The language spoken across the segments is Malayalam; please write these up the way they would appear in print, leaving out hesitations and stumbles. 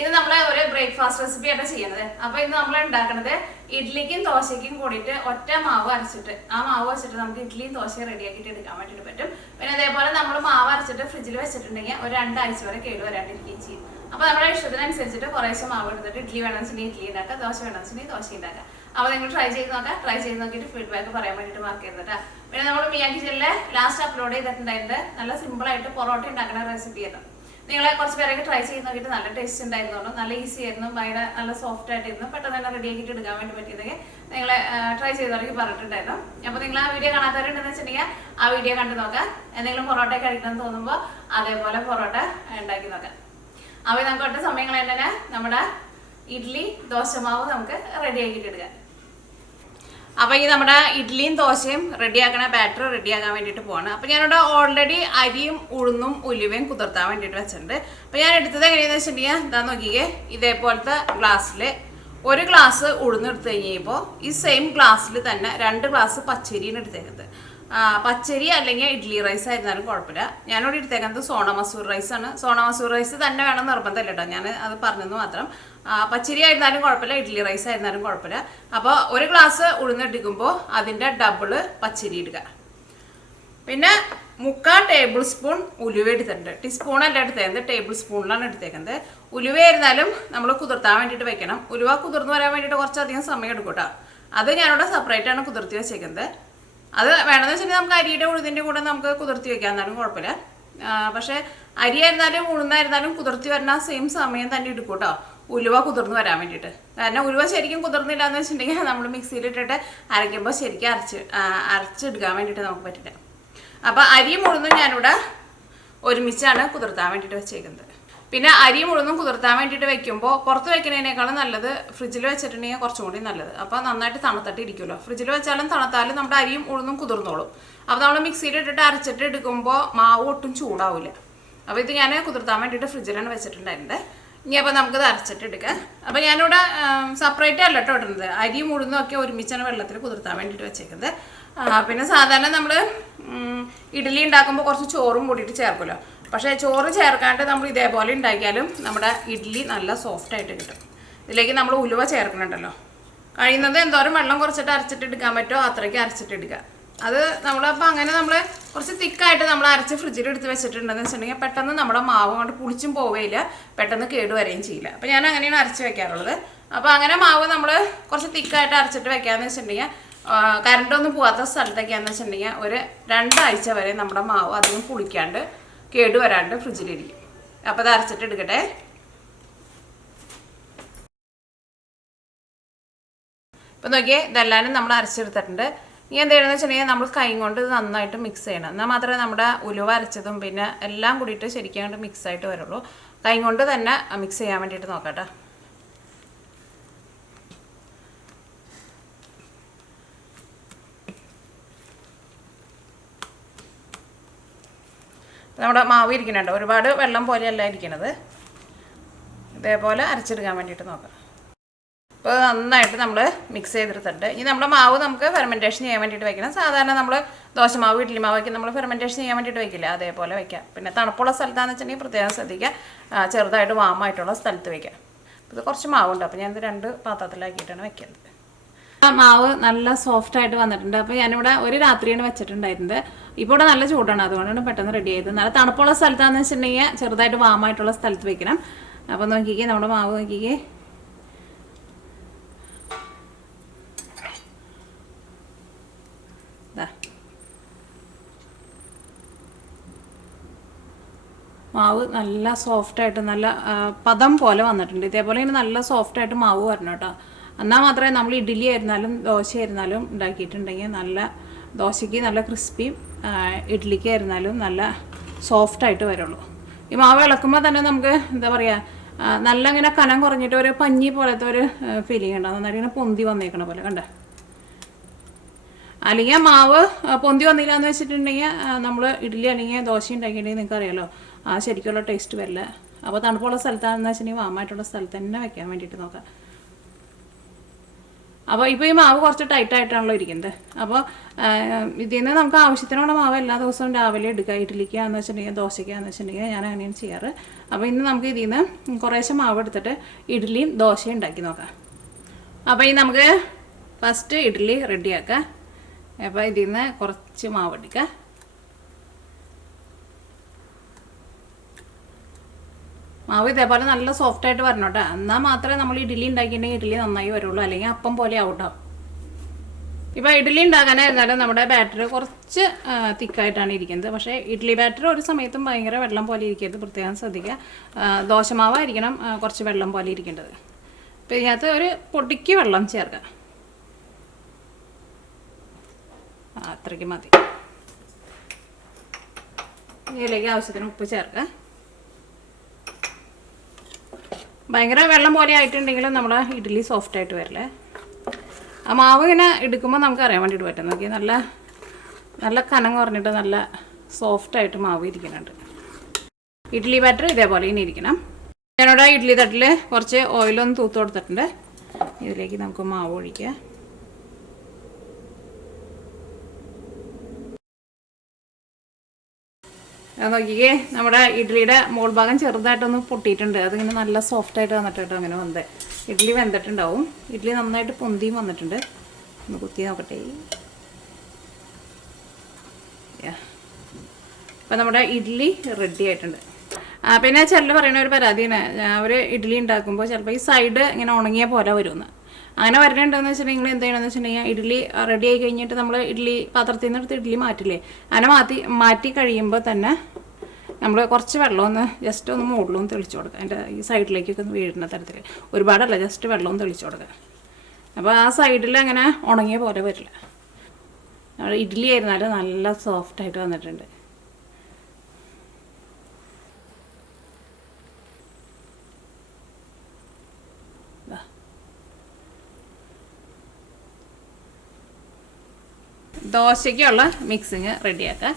ഇത് നമ്മളെ ഒരു ബ്രേക്ക്ഫാസ്റ്റ് റെസിപ്പി ആയിട്ട് ചെയ്യുന്നത്. അപ്പൊ ഇന്ന് നമ്മൾ ഉണ്ടാക്കുന്നത് ഇഡ്ലിക്കും ദോശയ്ക്കും കൂടിയിട്ട് ഒറ്റ മാവ് അരച്ചിട്ട് ആ മാവ് വെച്ചിട്ട് നമുക്ക് ഇഡ്ലിയും ദോശയും റെഡിയാക്കിയിട്ട് എടുക്കാൻ വേണ്ടിയിട്ട് പറ്റും. പിന്നെ അതേപോലെ നമ്മൾ മാവ് അരച്ചിട്ട് ഫ്രിഡ്ജിൽ വെച്ചിട്ടുണ്ടെങ്കിൽ ഒരു 2 ആഴ്ച വരെ കേട് വരാണ്ടിരിക്കുകയും ചെയ്യും. അപ്പൊ നമ്മുടെ ഇഷ്ടത്തിനനുസരിച്ചിട്ട് കുറേശ്ശെ മാവ് എടുത്തിട്ട് ഇഡ്ലി വേണമെന്നുണ്ടെങ്കിൽ ഇഡ്ലി ഉണ്ടാക്കുക, ദോശ വേണമെന്നുണ്ടെങ്കിൽ ദോശ ഉണ്ടാക്കുക. അപ്പൊ നിങ്ങൾ ട്രൈ ചെയ്ത് നോക്കാം. ട്രൈ ചെയ്ത് നോക്കിയിട്ട് ഫീഡ്ബാക്ക് പറയാൻ വേണ്ടിയിട്ട് മാർക്ക് ചെയ്തിട്ടാ. പിന്നെ നമ്മൾ മിയാക്കി ചെല്ലിലെ ലാസ്റ്റ് അപ്ലോഡ് ചെയ്തിട്ടുണ്ടായിരുന്നത് നല്ല സിമ്പിൾ ആയിട്ട് പൊറോട്ട ഉണ്ടാക്കുന്ന റെസിപ്പി ആയിരുന്നു. നിങ്ങളെ കുറച്ച് പേരൊക്കെ ട്രൈ ചെയ്ത് നോക്കിയിട്ട് നല്ല ടേസ്റ്റ് ഉണ്ടായിരുന്നു, നല്ല ഈസി ആയിരുന്നു, ഭയങ്കര നല്ല സോഫ്റ്റ് ആയിട്ടിരുന്നു, പെട്ടെന്ന് തന്നെ റെഡി ആക്കിയിട്ട് എടുക്കാൻ വേണ്ടി പറ്റിയതൊക്കെ നിങ്ങളെ ട്രൈ ചെയ്തവർക്ക് പറഞ്ഞിട്ടുണ്ടായിരുന്നു. അപ്പോൾ നിങ്ങൾ ആ വീഡിയോ കാണാത്തവരുണ്ടെന്ന് വെച്ചിട്ടുണ്ടെങ്കിൽ ആ വീഡിയോ കണ്ടു നോക്കാം. എന്തെങ്കിലും പൊറോട്ട കഴിക്കണം തോന്നുമ്പോൾ അതേപോലെ പൊറോട്ട ഉണ്ടാക്കി നോക്കാം. അപ്പോൾ നമുക്ക് ഒറ്റ സമയങ്ങൾ തന്നെ നമ്മുടെ ഇഡ്ലി ദോശമാവ് നമുക്ക് റെഡി ആക്കിയിട്ട് എടുക്കാം. അപ്പോൾ ഈ നമ്മുടെ ഇഡ്ലിയും ദോശയും റെഡിയാക്കണ ബാറ്റർ റെഡിയാക്കാൻ വേണ്ടിയിട്ട് പോവാണ്. അപ്പോൾ ഞാനിവിടെ ഓൾറെഡി അരിയും ഉഴുന്നും ഉലുവയും കുതിർത്താൻ വേണ്ടിയിട്ട് വെച്ചിട്ടുണ്ട്. അപ്പോൾ ഞാൻ എടുത്തത് എങ്ങനെയാണെന്ന് വെച്ചിട്ടുണ്ടെങ്കിൽ എന്താ നോക്കിക്കേ, ഇതേപോലത്തെ ഗ്ലാസ്സിൽ 1 ഗ്ലാസ് ഉഴുന്നെടുത്ത് കഴിഞ്ഞപ്പോൾ ഈ സെയിം ഗ്ലാസ്സിൽ തന്നെ 2 ഗ്ലാസ് പച്ചരിയാണ് എടുത്തേക്കുന്നത്. പച്ചരി അല്ലെങ്കിൽ ഇഡ്ലി റൈസ് ആയിരുന്നാലും കുഴപ്പമില്ല. ഞാനിവിടെ എടുത്തേക്കുന്നത് സോണ മസൂർ റൈസാണ്. സോണ മസൂർ റൈസ് തന്നെ വേണം നിർബന്ധമില്ല കേട്ടോ, ഞാൻ അത് പറഞ്ഞെന്ന് മാത്രം. പച്ചരി ആയിരുന്നാലും കുഴപ്പമില്ല, ഇഡ്ലി റൈസ് ആയിരുന്നാലും കുഴപ്പമില്ല. അപ്പോൾ 1 ഗ്ലാസ് ഉഴുന്നെടുക്കുമ്പോൾ അതിൻ്റെ ഡബിള് പച്ചരി ഇടുക. പിന്നെ 3/4 ടേബിൾ സ്പൂൺ ഉലുവ എടുത്തിട്ടുണ്ട്. ടീസ്പൂണല്ല എടുത്തേക്കുന്നത്, ടേബിൾ സ്പൂണിലാണ് എടുത്തേക്കുന്നത്. ഉലുവ ആയിരുന്നാലും നമ്മൾ കുതിർത്താൻ വേണ്ടിയിട്ട് വെക്കണം. ഉലുവ കുതിർന്ന് വരാൻ വേണ്ടിയിട്ട് കുറച്ചധികം സമയം എടുക്കും കേട്ടോ. അത് ഞാനിവിടെ സെപ്പറേറ്റ് ആണ് കുതിർത്തി വെച്ചേക്കുന്നത്. അത് വേണമെന്ന് വെച്ചിട്ടുണ്ടെങ്കിൽ നമുക്ക് അരിയുടെ ഉഴുതിൻ്റെ കൂടെ നമുക്ക് കുതിർത്തി വെക്കാൻ എന്നാലും കുഴപ്പമില്ല. പക്ഷേ അരി ആയിരുന്നാലും ഉഴുന്നായിരുന്നാലും കുതിർത്തി വരുന്ന സെയിം സമയം തന്നെ എടുക്കും കേട്ടോ, ഉലുവ കുതിർന്ന് വരാൻ വേണ്ടിയിട്ട്. കാരണം ഉലുവ ശരിക്കും കുതിർന്നില്ല എന്ന് വെച്ചിട്ടുണ്ടെങ്കിൽ നമ്മൾ മിക്സിയിലിട്ടിട്ട് അരയ്ക്കുമ്പോൾ ശരിക്കും അരച്ചെടുക്കാൻ വേണ്ടിയിട്ട് നമുക്ക് പറ്റില്ല. അപ്പോൾ അരിയും ഉഴുന്നും ഞാനിവിടെ ഒരുമിച്ചാണ് കുതിർത്താൻ വേണ്ടിയിട്ട് വെച്ചേക്കുന്നത്. പിന്നെ അരിയും ഉഴുന്നും കുതിർത്താൻ വേണ്ടിയിട്ട് വെക്കുമ്പോൾ പുറത്ത് വെക്കുന്നതിനേക്കാളും നല്ലത് ഫ്രിഡ്ജിൽ വെച്ചിട്ടുണ്ടെങ്കിൽ കുറച്ചും കൂടി നല്ലത്. അപ്പോൾ നന്നായിട്ട് തണുത്തിട്ട് ഇരിക്കുമല്ലോ. ഫ്രിഡ്ജിൽ വെച്ചാലും തണുത്താലും നമ്മുടെ അരിയും ഉഴുന്നും കുതിർന്നോളും. അപ്പോൾ നമ്മൾ മിക്സിയിൽ ഇട്ടിട്ട് അരച്ചിട്ട് എടുക്കുമ്പോൾ മാവ് ഒട്ടും ചൂടാവില്ല. അപ്പോൾ ഇത് ഞാൻ കുതിർത്താൻ വേണ്ടിയിട്ട് ഫ്രിഡ്ജിലാണ് വെച്ചിട്ടുണ്ടായിരുന്നത്. ഇനി അപ്പോൾ നമുക്കിത് അരച്ചിട്ട് എടുക്കാം. അപ്പോൾ ഞാനിവിടെ സെപ്പറേറ്റ് അല്ല കേട്ടോ ഇടുന്നത്, അരിയും ഉഴുന്നും ഒക്കെ ഒരുമിച്ചാണ് വെള്ളത്തിൽ കുതിർത്താൻ വേണ്ടിയിട്ട് വെച്ചേക്കുന്നത്. പിന്നെ സാധാരണ നമ്മൾ ഇഡ്ഡലി ഉണ്ടാക്കുമ്പോൾ കുറച്ച് ചോറും കൂടിയിട്ട് ചേർക്കുമല്ലോ. പക്ഷേ ചോറ് ചേർക്കാണ്ട് നമ്മൾ ഇതേപോലെ ഉണ്ടാക്കിയാലും നമ്മുടെ ഇഡ്ഡലി നല്ല സോഫ്റ്റ് ആയിട്ട് കിട്ടും. ഇതിലേക്ക് നമ്മൾ ഉലുവ ചേർക്കണുണ്ടല്ലോ, കഴിയുന്നത് എന്തോരം വെള്ളം കുറച്ചിട്ട് അരച്ചിട്ട് എടുക്കാൻ പറ്റുമോ അത്രയ്ക്ക് അരച്ചിട്ട് എടുക്കുക. അത് നമ്മളപ്പോൾ അങ്ങനെ നമ്മൾ കുറച്ച് തിക്കായിട്ട് നമ്മൾ അരച്ച് ഫ്രിഡ്ജിൽ എടുത്ത് വെച്ചിട്ടുണ്ടെന്ന് വെച്ചിട്ടുണ്ടെങ്കിൽ പെട്ടെന്ന് നമ്മുടെ മാവ് കൊണ്ട് പുളിച്ചും പോവുകയില്ല, പെട്ടെന്ന് കേടുവരുകയും ചെയ്യില്ല. അപ്പോൾ ഞാൻ അങ്ങനെയാണ് അരച്ച് വെക്കാറുള്ളത്. അപ്പോൾ അങ്ങനെ മാവ് നമ്മൾ കുറച്ച് തിക്കായിട്ട് അരച്ചിട്ട് വെക്കാമെന്ന് വെച്ചിട്ടുണ്ടെങ്കിൽ കറണ്ടൊന്നും പോകാത്ത സ്ഥലത്തൊക്കെയാണെന്ന് വെച്ചിട്ടുണ്ടെങ്കിൽ ഒരു 2 ആഴ്ച വരെ നമ്മുടെ മാവ് അധികം പുളിക്കാണ്ട് കേടുവരാണ്ട് ഫ്രിഡ്ജിലിരിക്കും. അപ്പോൾ അത് അരച്ചിട്ട് എടുക്കട്ടെ. ഇപ്പം നോക്കിയേ, ഇതെല്ലാവരും നമ്മൾ അരച്ചെടുത്തിട്ടുണ്ട്. ഇനി എന്താണെന്ന് വെച്ചിട്ടുണ്ടെങ്കിൽ നമ്മൾ കൈ കൊണ്ട് ഇത് നന്നായിട്ട് മിക്സ് ചെയ്യണം. എന്നാൽ മാത്രമേ നമ്മുടെ ഉലുവ അരച്ചതും പിന്നെ എല്ലാം കൂടിയിട്ട് ശരിക്കും മിക്സ് ആയിട്ട് വരുള്ളൂ. കൈ കൊണ്ട് തന്നെ മിക്സ് ചെയ്യാൻ വേണ്ടിയിട്ട് നോക്കട്ടെ. നമ്മുടെ മാവ് ഇരിക്കുന്നുണ്ട്, ഒരുപാട് വെള്ളം പോലെയല്ല ഇരിക്കുന്നത്. ഇതേപോലെ അരച്ചെടുക്കാൻ വേണ്ടിയിട്ട് നോക്കാം. അപ്പോൾ നന്നായിട്ട് നമ്മൾ മിക്സ് ചെയ്തെടുത്തിട്ടുണ്ട്. ഇനി നമ്മുടെ മാവ് നമുക്ക് ഫെർമെൻറ്റേഷൻ ചെയ്യാൻ വേണ്ടിയിട്ട് വയ്ക്കണം. സാധാരണ നമ്മൾ ദോശമാവ് ഇഡ്ഡലി മാവൊക്കെ നമ്മൾ ഫെർമെൻറ്റേഷൻ ചെയ്യാൻ വേണ്ടിയിട്ട് വയ്ക്കില്ല, അതേപോലെ വയ്ക്കാം. പിന്നെ തണുപ്പുള്ള സ്ഥലത്താണെന്ന് വെച്ചിട്ടുണ്ടെങ്കിൽ പ്രത്യേകം ശ്രദ്ധിക്കുക, ചെറുതായിട്ട് വാമായിട്ടുള്ള സ്ഥലത്ത് വയ്ക്കാം. ഇത് കുറച്ച് മാവുണ്ട്, അപ്പോൾ ഞാനിത് 2 പാത്രത്തിലാക്കിയിട്ടാണ് വയ്ക്കുന്നത്. മാവ് നല്ല സോഫ്റ്റ് ആയിട്ട് വന്നിട്ടുണ്ട്. അപ്പോൾ ഞാനിവിടെ ഒരു രാത്രിയാണ് വെച്ചിട്ടുണ്ടായിരുന്നത്. ഇപ്പോൾ ഇവിടെ നല്ല ചൂടാണ്, അതുകൊണ്ടാണ് പെട്ടെന്ന് റെഡി ആയത്. നല്ല തണുപ്പുള്ള സ്ഥലത്താണെന്ന് വെച്ചിട്ടുണ്ടെങ്കിൽ ചെറുതായിട്ട് വാമായിട്ടുള്ള സ്ഥലത്ത് വെക്കണം. അപ്പോൾ നോക്കിക്കേ, നമ്മുടെ മാവ് നോക്കിക്കേ, മാവ് നല്ല സോഫ്റ്റായിട്ട് നല്ല പദം പോലെ വന്നിട്ടുണ്ട്. ഇതേപോലെ ഇങ്ങനെ നല്ല സോഫ്റ്റായിട്ട് മാവ് വരണം കേട്ടോ. എന്നാൽ മാത്രമേ നമ്മൾ ഇഡ്ഡലി ആയിരുന്നാലും ദോശ ആയിരുന്നാലും ഉണ്ടാക്കിയിട്ടുണ്ടെങ്കിൽ നല്ല ദോശയ്ക്ക് നല്ല ക്രിസ്പിയും ഇഡ്ഡലിക്ക് ആയിരുന്നാലും നല്ല സോഫ്റ്റായിട്ട് വരുള്ളൂ. ഈ മാവ് ഇളക്കുമ്പോൾ തന്നെ നമുക്ക് എന്താ പറയുക, നല്ല ഇങ്ങനെ കനം കുറഞ്ഞിട്ട് ഒരു പഞ്ഞി പോലത്തെ ഒരു ഫീലിംഗ് ഉണ്ടാകും. നന്നായിട്ട് ഇങ്ങനെ പൊന്തി വന്നേക്കണ പോലെ കണ്ടേ. അല്ലെങ്കിൽ മാവ് പൊന്തി വന്നില്ല എന്ന് വെച്ചിട്ടുണ്ടെങ്കിൽ നമ്മൾ ഇഡ്ഡലി അല്ലെങ്കിൽ ദോശ ഉണ്ടാക്കിയിട്ടുണ്ടെങ്കിൽ നിങ്ങൾക്ക് അറിയാമല്ലോ, ശരിക്കുള്ള ടേസ്റ്റ് വരില്ല. അപ്പോൾ തണുപ്പുള്ള സ്ഥലത്താണെന്ന് വെച്ചിട്ടുണ്ടെങ്കിൽ വാമായിട്ടുള്ള സ്ഥലത്ത് തന്നെ വെക്കാൻ വേണ്ടിയിട്ട് നോക്കാം. അപ്പോൾ ഇപ്പോൾ ഈ മാവ് കുറച്ച് ടൈറ്റായിട്ടാണല്ലോ ഇരിക്കുന്നത്. അപ്പോൾ ഇതിൽ നിന്ന് നമുക്ക് ആവശ്യത്തിനുള്ള മാവ് എല്ലാ ദിവസവും രാവിലെ എടുക്കുക. ഇഡ്ഡലിക്കാന്ന് വെച്ചിട്ടുണ്ടെങ്കിൽ ദോശയ്ക്കാന്ന് വെച്ചിട്ടുണ്ടെങ്കിൽ ഞാൻ അങ്ങനെയാണ് ചെയ്യാറ്. അപ്പോൾ ഇന്ന് നമുക്ക് ഇതിൽ നിന്ന് കുറേശ്ശെ മാവ് എടുത്തിട്ട് ഇഡ്ഡലിയും ദോശയും ഉണ്ടാക്കി നോക്കാം. അപ്പോൾ ഈ നമുക്ക് ഫസ്റ്റ് ഇഡ്ഡലി റെഡിയാക്കാം. അപ്പോൾ ഇതിൽ നിന്ന് കുറച്ച് മാവ് എടുക്കുക. മാവ് ഇതേപോലെ നല്ല സോഫ്റ്റായിട്ട് വരണം കേട്ടോ. എന്നാൽ മാത്രമേ നമ്മൾ ഇഡ്ഡലി ഉണ്ടാക്കിയിട്ടുണ്ടെങ്കിൽ ഇഡ്ഡലി നന്നായി വരുള്ളൂ, അല്ലെങ്കിൽ അപ്പം പോലെ ആവട്ടോ. ഇപ്പോൾ ഇഡ്ഡലി ഉണ്ടാക്കാനായിരുന്നാലും നമ്മുടെ ബാറ്റർ കുറച്ച് തിക്കായിട്ടാണ് ഇരിക്കുന്നത്. പക്ഷേ ഇഡ്ഡലി ബാറ്റർ ഒരു സമയത്തും ഭയങ്കര വെള്ളം പോലെ ഇരിക്കരുത്, പ്രത്യേകം ശ്രദ്ധിക്കുക. ദോശമാവായിരിക്കണം കുറച്ച് വെള്ളം പോലെ ഇരിക്കേണ്ടത്. അപ്പോൾ ഇതിനകത്ത് ഒരു പൊടിക്ക് വെള്ളം ചേർക്കാം. അത്രയ്ക്ക് മതി. ഇതിലേക്ക് ആവശ്യത്തിന് ഉപ്പ് ചേർക്കാം. ഭയങ്കര വെള്ളം പോലെ ആയിട്ടുണ്ടെങ്കിലും നമ്മുടെ ഇഡ്ഡലി സോഫ്റ്റായിട്ട് വരില്ലേ. ആ മാവ് ഇങ്ങനെ എടുക്കുമ്പോൾ നമുക്ക് അറിയാൻ വേണ്ടിയിട്ട് പറ്റും. നോക്കി നല്ല നല്ല കനം കുറഞ്ഞിട്ട് നല്ല സോഫ്റ്റായിട്ട് മാവ് ഇരിക്കുന്നുണ്ട്. ഇഡ്ഡലി ബാറ്റർ ഇതേപോലെ ഇനി ഇരിക്കണം. ഞാനിവിടെ ഇഡ്ഡലി തട്ടിൽ കുറച്ച് ഓയിലൊന്ന് തൂത്ത് കൊടുത്തിട്ടുണ്ട്. ഇതിലേക്ക് നമുക്ക് മാവ് ഒഴിക്കാം. നോക്കിക്കേ, നമ്മുടെ ഇഡ്ഡലിയുടെ മോൾ ഭാഗം ചെറുതായിട്ടൊന്ന് പൊട്ടിയിട്ടുണ്ട്. അതിങ്ങനെ നല്ല സോഫ്റ്റായിട്ട് വന്നിട്ട് അങ്ങനെ വന്നത്. ഇഡ്ഡലി വെന്തിട്ടുണ്ടാവും. ഇഡ്ഡലി നന്നായിട്ട് പൊന്തിയും വന്നിട്ടുണ്ട്. ഒന്ന് കുത്തി നോക്കട്ടെ. അപ്പം നമ്മുടെ ഇഡ്ഡലി റെഡി ആയിട്ടുണ്ട്. പിന്നെ ചിലർ പറയുന്ന ഒരു പരാതിയാണ്, അവർ ഇഡ്ഡലി ഉണ്ടാക്കുമ്പോൾ ചിലപ്പോൾ ഈ സൈഡ് ഇങ്ങനെ ഉണങ്ങിയ പോലെ വരുമെന്ന്. അങ്ങനെ വരണുണ്ടെന്ന് വെച്ചിട്ടുണ്ടെങ്കിൽ നിങ്ങൾ എന്ത് ചെയ്യണമെന്ന് വെച്ചിട്ടുണ്ടെങ്കിൽ ഇഡ്ഡലി റെഡി ആയി കഴിഞ്ഞിട്ട് നമ്മൾ ഇഡ്ഡലി പാത്രത്തിൽ നിന്ന് എടുത്ത് ഇഡ്ഡലി മാറ്റില്ലേ, അങ്ങനെ മാറ്റി കഴിയുമ്പോൾ തന്നെ നമ്മൾ കുറച്ച് വെള്ളം ഒന്ന് ജസ്റ്റ് ഒന്ന് മുകളിലൊന്ന് തെളിച്ച് കൊടുക്കുക. അതിൻ്റെ ഈ സൈഡിലേക്കൊക്കെ ഒന്ന് വീഴുന്ന തരത്തിൽ, ഒരുപാടല്ല, ജസ്റ്റ് വെള്ളം ഒന്ന് തെളിച്ച് കൊടുക്കുക. അപ്പോൾ ആ സൈഡിൽ അങ്ങനെ ഉണങ്ങിയ പോലെ വരില്ല. ഇഡ്ഡലി ആയിരുന്നാലും നല്ല സോഫ്റ്റായിട്ട് വന്നിട്ടുണ്ട്. ദോശയ്ക്കുള്ള മിക്സിങ് റെഡിയാക്കാം.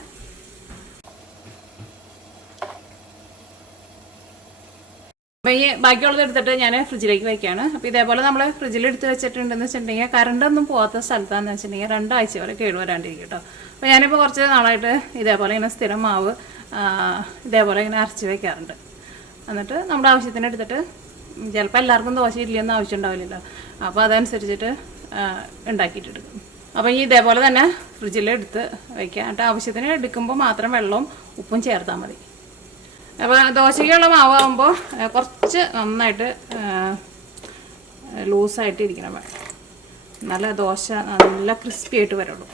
അപ്പോൾ ഈ ബാക്കിയുള്ളത് എടുത്തിട്ട് ഞാൻ ഫ്രിഡ്ജിലേക്ക് വയ്ക്കുകയാണ്. അപ്പോൾ ഇതേപോലെ നമ്മൾ ഫ്രിഡ്ജിൽ എടുത്ത് വെച്ചിട്ടുണ്ടെന്ന് വെച്ചിട്ടുണ്ടെങ്കിൽ കറണ്ടൊന്നും പോകാത്ത സ്ഥലത്താണെന്ന് വെച്ചിട്ടുണ്ടെങ്കിൽ 2 ആഴ്ച വരെ കേടുവരാണ്ടിരിക്കും കേട്ടോ. അപ്പോൾ ഞാനിപ്പോൾ കുറച്ച് നാളായിട്ട് ഇതേപോലെ ഇങ്ങനെ സ്ഥിരം മാവ് ഇതേപോലെ ഇങ്ങനെ അരച്ച് വയ്ക്കാറുണ്ട്. എന്നിട്ട് നമ്മുടെ ആവശ്യത്തിന് എടുത്തിട്ട്, ചിലപ്പോൾ എല്ലാവർക്കും ദോശ ഇഡ്ഡലിയൊന്നും ആവശ്യം ഉണ്ടാവില്ലല്ലോ, അപ്പോൾ അതനുസരിച്ചിട്ട് ഉണ്ടാക്കിയിട്ടെടുക്കും. അപ്പോൾ ഈ ഇതേപോലെ തന്നെ ഫ്രിഡ്ജിൽ എടുത്ത് വയ്ക്കുക. എന്നിട്ട് ആവശ്യത്തിന് എടുക്കുമ്പോൾ മാത്രം വെള്ളവും ഉപ്പും ചേർത്താൽ മതി. അപ്പോൾ ദോശയ്ക്കുള്ള മാവാകുമ്പോൾ കുറച്ച് നന്നായിട്ട് ലൂസായിട്ട് ഇരിക്കണം, നല്ല ദോശ നല്ല ക്രിസ്പി ആയിട്ട് വരുള്ളൂ.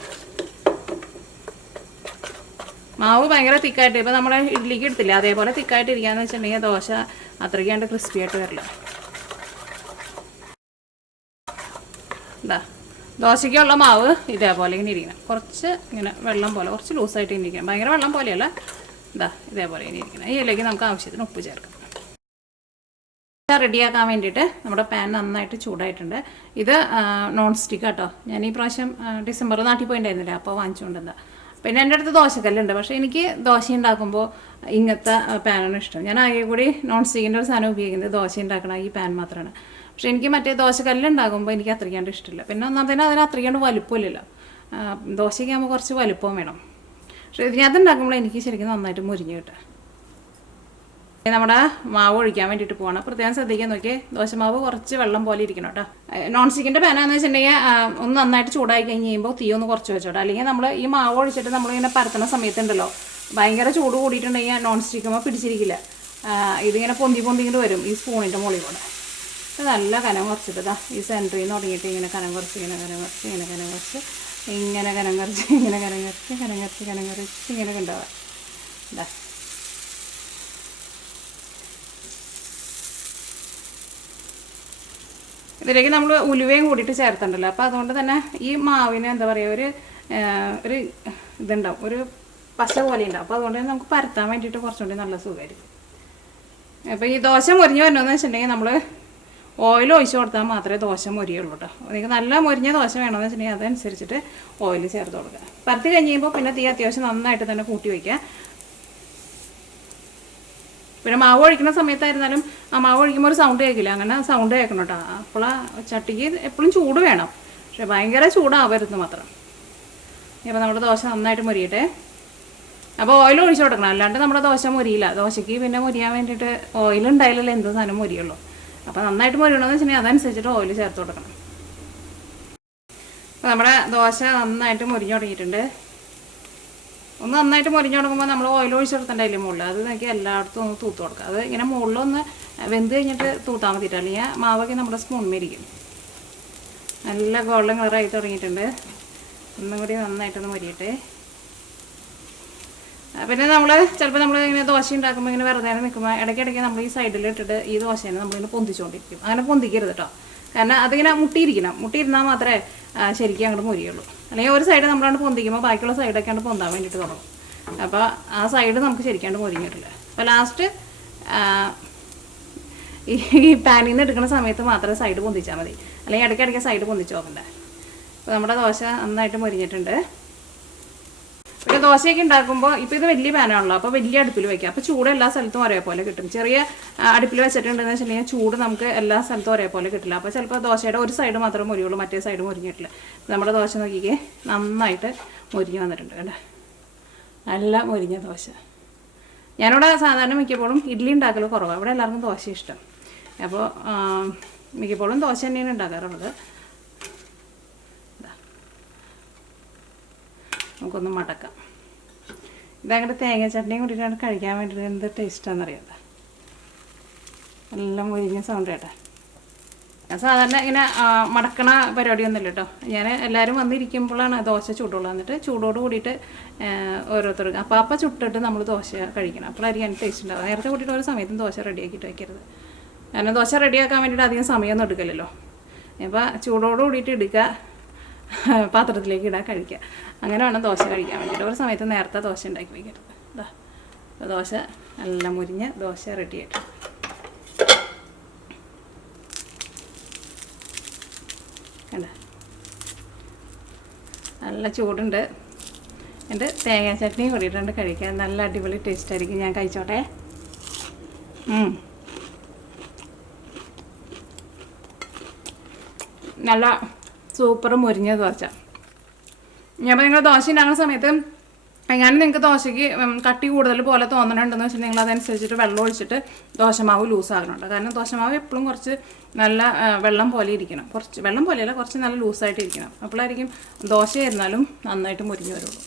മാവ് ഭയങ്കര തിക്കായിട്ട്, ഇപ്പോൾ നമ്മുടെ ഇഡ്ഡലിക്ക് എടുത്തില്ല അതേപോലെ തിക്കായിട്ട് ഇരിക്കുകയെന്ന് വെച്ചിട്ടുണ്ടെങ്കിൽ ദോശ അത്രയ്ക്കാണ്ട് ക്രിസ്പി ആയിട്ട് വരില്ല. എന്താ ദോശയ്ക്കുള്ള മാവ് ഇതേപോലെ ഇങ്ങനെ ഇരിക്കണം, കുറച്ച് ഇങ്ങനെ വെള്ളം പോലെ, കുറച്ച് ലൂസായിട്ട് ഇങ്ങനെ ഇരിക്കണം, ഭയങ്കര വെള്ളം പോലെയല്ല. ഇതേപോലെ ഇങ്ങനെ ഇരിക്കണം. ഇതിലേക്ക് നമുക്ക് ആവശ്യത്തിന് ഉപ്പ് ചേർക്കാം. റെഡിയാക്കാൻ വേണ്ടിയിട്ട് നമ്മുടെ പാൻ നന്നായിട്ട് ചൂടായിട്ടുണ്ട്. ഇത് നോൺ സ്റ്റിക്ക് കേട്ടോ. ഞാൻ ഈ പ്രാവശ്യം ഡിസംബർ നാട്ടിൽ പോയിട്ടുണ്ടായിരുന്നില്ല, അപ്പോൾ വാങ്ങിച്ചുകൊണ്ടെന്താ. പിന്നെ എൻ്റെ അടുത്ത് ദോശക്കല്ലുണ്ട്, പക്ഷേ എനിക്ക് ദോശ ഉണ്ടാക്കുമ്പോൾ ഇങ്ങനത്തെ പാനാണ് ഇഷ്ടം. ഞാൻ ആകെ കൂടി നോൺ സ്റ്റിക്കിൻ്റെ ഒരു സാധനം ഉപയോഗിക്കുന്നത് ദോശ ഉണ്ടാക്കണം ഈ പാൻ മാത്രമാണ്. പക്ഷേ എനിക്ക് മറ്റേ ദോശക്കല്ലുണ്ടാകുമ്പോൾ എനിക്ക് അത്രയ്ക്കാണ്ട് ഇഷ്ടമില്ല. പിന്നെ ഒന്നാമതിന് അതിന് അത്രയ്ക്കാണ്ട് വലുപ്പമില്ലല്ലോ. ദോശയ്ക്കാകുമ്പോൾ കുറച്ച് വലുപ്പവും വേണം. പക്ഷേ ഇതിനകത്ത് ഉണ്ടാക്കുമ്പോൾ എനിക്ക് ശരിക്കും നന്നായിട്ട് മുരിഞ്ഞ് കിട്ടുക. നമ്മുടെ മാവ് ഒഴിക്കാൻ വേണ്ടിയിട്ട് പോകണം. പ്രത്യേകം ശ്രദ്ധിക്കാൻ നോക്കിയേ, ദോശമാവ് കുറച്ച് വെള്ളം പോലെ ഇരിക്കണം കേട്ടോ. നോൺ സ്റ്റിക്കിൻ്റെ പാനാന്ന് വെച്ചിട്ടുണ്ടെങ്കിൽ ഒന്ന് നന്നായിട്ട് ചൂടായി കഴിഞ്ഞ് കഴിയുമ്പോൾ തീ ഒന്ന് കുറച്ച് വെച്ചോട്ടെ. അല്ലെങ്കിൽ നമ്മൾ ഈ മാവ് ഒഴിച്ചിട്ട് നമ്മളിങ്ങനെ പരത്തുന്ന സമയത്തുണ്ടല്ലോ, ഭയങ്കര ചൂട് കൂടിയിട്ടുണ്ടെങ്കിൽ നോൺ സ്റ്റിക്കുമ്പോൾ പിടിച്ചിരിക്കില്ല. ഇതിങ്ങനെ പൊന്തി ഇങ്ങോട്ട് വരും ഈ സ്പൂണിൻ്റെ മുകളിൽ കൂടെ. നല്ല കനം കുറച്ചിട്ട് ഈ സെൻറ്ററിൽ നിന്ന് തുടങ്ങിയിട്ട് ഇങ്ങനെ കനം കുറച്ച് ഇങ്ങനെ കനം കുറച്ച് ഇങ്ങനെ കനം കുറച്ച് ഇങ്ങനെ കനം കുറച്ച് ഇങ്ങനെ കനം കുറച്ച് ഇങ്ങനെ ഉണ്ടാവുക. എന്താ ഇതിലേക്ക് നമ്മൾ ഉലുവയും കൂടിയിട്ട് ചേർത്തിട്ടുണ്ടല്ലോ, അപ്പോൾ അതുകൊണ്ട് തന്നെ ഈ മാവിന് എന്താ പറയുക, ഒരു ഇതുണ്ടാവും, ഒരു പശ പോലെ ഉണ്ടാവും. അപ്പോൾ അതുകൊണ്ട് തന്നെ നമുക്ക് പരത്താൻ വേണ്ടിയിട്ട് കുറച്ചുകൂടി നല്ല സുഖമായിരിക്കും. അപ്പോൾ ഈ ദോശ മുരിഞ്ഞ് വരണമെന്ന് വെച്ചിട്ടുണ്ടെങ്കിൽ നമ്മൾ ഓയിൽ ഒഴിച്ച് കൊടുത്താൽ മാത്രമേ ദോശ മുരിയുള്ളൂ കേട്ടോ. നിങ്ങൾക്ക് നല്ല മുരിഞ്ഞ ദോശ വേണമെന്ന് വെച്ചിട്ടുണ്ടെങ്കിൽ അതനുസരിച്ചിട്ട് ഓയിൽ ചേർത്ത് കൊടുക്കുക. പരത്തി കഴിഞ്ഞ് കഴിയുമ്പോൾ പിന്നെ തീ അത്യാവശ്യം നന്നായിട്ട് തന്നെ കൂട്ടി വയ്ക്കുക. പിന്നെ മാവ് ഒഴിക്കുന്ന സമയത്തായിരുന്നാലും ആ മാവ് ഒഴിക്കുമ്പോൾ ഒരു സൗണ്ട് കേൾക്കില്ല, അങ്ങനെ സൗണ്ട് കേൾക്കണം കേട്ടോ. അപ്പോൾ ചട്ടിക്ക് എപ്പോഴും ചൂട് വേണം. പക്ഷെ ഭയങ്കര ചൂടാവരുത് മാത്രം. അപ്പോൾ നമ്മുടെ ദോശ നന്നായിട്ട് മൊരിയട്ടെ. അപ്പോൾ ഓയിൽ ഒഴിച്ച് കൊടുക്കണം, അല്ലാണ്ട് നമ്മുടെ ദോശ മൊരിയില്ല. ദോശയ്ക്ക് പിന്നെ മൊരിയാൻ വേണ്ടിയിട്ട് ഓയിൽ ഉണ്ടായില്ലല്ലോ എന്ത് സാധനം മൊരിയുള്ളൂ. അപ്പോൾ നന്നായിട്ട് മൊരിയണമെന്ന് വെച്ചിട്ടുണ്ടെങ്കിൽ അതനുസരിച്ചിട്ട് ഓയിൽ ചേർത്ത് കൊടുക്കണം. അപ്പോൾ നമ്മുടെ ദോശ നന്നായിട്ട് മൊരിഞ്ഞു തുടങ്ങിയിട്ടുണ്ട്. ഒന്ന് നന്നായിട്ട് മൊരിഞ്ഞു തുടങ്ങുമ്പോൾ നമ്മൾ ഓയിൽ ഒഴിച്ച് കൊടുത്തിട്ടുണ്ടായില്ലേ മുകളിൽ, അത് നോക്കി എല്ലായിടത്തും ഒന്ന് തൂത്ത് കൊടുക്കുക. അത് ഇങ്ങനെ മുകളിലൊന്ന് വെന്ത് കഴിഞ്ഞിട്ട് തൂത്താൽ മതിയിട്ട്, അല്ലെങ്കിൽ മാവൊക്കെ നമ്മുടെ സ്പൂണിലിരിക്കും. നല്ല ഗോൾഡൻ കളറായി തുടങ്ങിയിട്ടുണ്ട്. ഒന്നും കൂടി നന്നായിട്ടൊന്ന് മൊരിയട്ടെ. പിന്നെ നമ്മൾ ചിലപ്പോൾ നമ്മൾ ഇങ്ങനെ ദോശ ഉണ്ടാക്കുമ്പോൾ ഇങ്ങനെ വെറുതെ നിൽക്കുമ്പോൾ ഇടയ്ക്കിടയ്ക്ക് നമ്മൾ ഈ സൈഡിലിട്ടിട്ട് ഈ ദോശേനെ നമ്മളിങ്ങനെ പൊന്തിച്ചുകൊണ്ടിരിക്കും. അങ്ങനെ പൊന്തിക്കരുത് കേട്ടോ, കാരണം അതിങ്ങനെ മുട്ടിയിരുന്നാൽ മാത്രമേ ശരിക്കും അങ്ങോട്ട് മൊരിയുള്ളൂ. അല്ലെങ്കിൽ ഒരു സൈഡ് നമ്മളാണ്ട് പൊന്തിക്കുമ്പോൾ ബാക്കിയുള്ള സൈഡൊക്കെ ആണ്ട് പൊന്താൻ വേണ്ടിയിട്ട് തുടങ്ങും. അപ്പോൾ ആ സൈഡ് നമുക്ക് ശരിക്കാണ്ട് മൊരിഞ്ഞിട്ടില്ല. അപ്പോൾ ലാസ്റ്റ് ഈ പാനിൽ നിന്ന് എടുക്കുന്ന സമയത്ത് മാത്രമേ സൈഡ് പൊന്തിച്ചാൽ മതി, അല്ലെങ്കിൽ ഇടയ്ക്കിടയ്ക്ക് സൈഡ് പൊന്തിച്ച് നോക്കണ്ടേ. അപ്പോൾ നമ്മുടെ ദോശ നന്നായിട്ട് മൊരിഞ്ഞിട്ടുണ്ട്. പിന്നെ ദോശയൊക്കെ ഉണ്ടാക്കുമ്പോൾ ഇപ്പോൾ ഇത് വലിയ പാനാണല്ലോ, അപ്പോൾ വലിയ അടുപ്പിൽ വയ്ക്കുക. അപ്പോൾ ചൂട് എല്ലാ സ്ഥലത്തും ഒരേപോലെ കിട്ടും. ചെറിയ അടുപ്പിൽ വെച്ചിട്ടുണ്ടെന്ന് വെച്ചിട്ടുണ്ടെങ്കിൽ ചൂട് നമുക്ക് എല്ലാ സ്ഥലത്തും ഒരേപോലെ കിട്ടില്ല. അപ്പോൾ ചിലപ്പോൾ ദോശയുടെ ഒരു സൈഡ് മാത്രമേ മൊരിയുള്ളൂ, മറ്റേ സൈഡ് മൊരിഞ്ഞിട്ടില്ല. നമ്മുടെ ദോശ നോക്കിക്കേ നന്നായിട്ട് മൊരിഞ്ഞ് വന്നിട്ടുണ്ട് കേട്ടോ, നല്ല മൊരിഞ്ഞ ദോശ. ഞാനിവിടെ സാധാരണ മിക്കപ്പോഴും ഇഡ്ഡലി ഉണ്ടാക്കൽ കുറവാണ്, ഇവിടെ എല്ലാവർക്കും ദോശ ഇഷ്ടം. അപ്പോൾ മിക്കപ്പോഴും ദോശ തന്നെയാണ് ഉണ്ടാക്കാറുള്ളത്. നമുക്കൊന്ന് മടക്കാം. ഇതങ്ങോട്ട് തേങ്ങ ചട്നിയും കൂട്ടിയിട്ടാണ് കഴിക്കാൻ വേണ്ടിയിട്ട് എന്ത് ടേസ്റ്റാണെന്നറിയാം. എല്ലാം മൊരിഞ്ഞ സൗണ്ട് കേട്ടോ. ഞാൻ സാധാരണ ഇങ്ങനെ മടക്കണ പരിപാടിയൊന്നുമില്ല കേട്ടോ. ഞാൻ എല്ലാവരും വന്നിരിക്കുമ്പോഴാണ് ദോശ ചൂടുള്ളൂ, എന്നിട്ട് ചൂടോട് കൂടിയിട്ട് ഓരോരുത്തർക്ക് അപ്പം ചുട്ടിട്ട് നമ്മൾ ദോശ കഴിക്കണം. അപ്പോഴായിരിക്കും അതിന് ടേസ്റ്റ് ഉണ്ടാവുക. നേരത്തെ കൂട്ടിയിട്ട് ഒരു സമയത്തും ദോശ റെഡിയാക്കിയിട്ട് വയ്ക്കരുത്, കാരണം ദോശ റെഡിയാക്കാൻ വേണ്ടിയിട്ട് അധികം സമയമൊന്നും എടുക്കില്ലല്ലോ. അപ്പോൾ ചൂടോട് കൂടിയിട്ട് എടുക്കുക, പാത്രത്തിലേക്ക് ഇടാൻ കഴിക്കുക. അങ്ങനെ വേണം ദോശ കഴിക്കാൻ വേണ്ടിയിട്ട്. ഒരു സമയത്ത് നേരത്തെ ദോശ ഉണ്ടാക്കി വയ്ക്കരുത്. ഇതാ അപ്പോൾ ദോശ എല്ലാം മുരിഞ്ഞ് ദോശ റെഡി ആയിട്ട് കണ്ട, നല്ല ചൂടുണ്ട്. എൻ്റെ തേങ്ങ ചട്നിയും കൂടിയിട്ടുണ്ട് കഴിക്കാൻ, നല്ല അടിപൊളി ടേസ്റ്റ് ആയിരിക്കും. ഞാൻ കഴിച്ചോട്ടെ. നല്ല സൂപ്പർ മുരിഞ്ഞ ദോശ. ഞാൻ നിങ്ങൾ ദോശ ഉണ്ടാകുന്ന സമയത്ത് എങ്ങാനും നിങ്ങൾക്ക് ദോശയ്ക്ക് കട്ടി കൂടുതൽ പോലെ തോന്നണുണ്ടെന്ന് വെച്ചിട്ടുണ്ടെങ്കിൽ നിങ്ങൾ അതനുസരിച്ചിട്ട് വെള്ളം ഒഴിച്ചിട്ട് ദോശമാവ് ലൂസാകണുണ്ട്. കാരണം ദോശമാവ് എപ്പോഴും കുറച്ച് നല്ല വെള്ളം പോലെ ഇരിക്കണം, കുറച്ച് വെള്ളം പോലെയല്ല, കുറച്ച് നല്ല ലൂസായിട്ട് ഇരിക്കണം. അപ്പോഴായിരിക്കും ദോശ ആയിരുന്നാലും നന്നായിട്ട് മുരിഞ്ഞ് വരുള്ളൂ.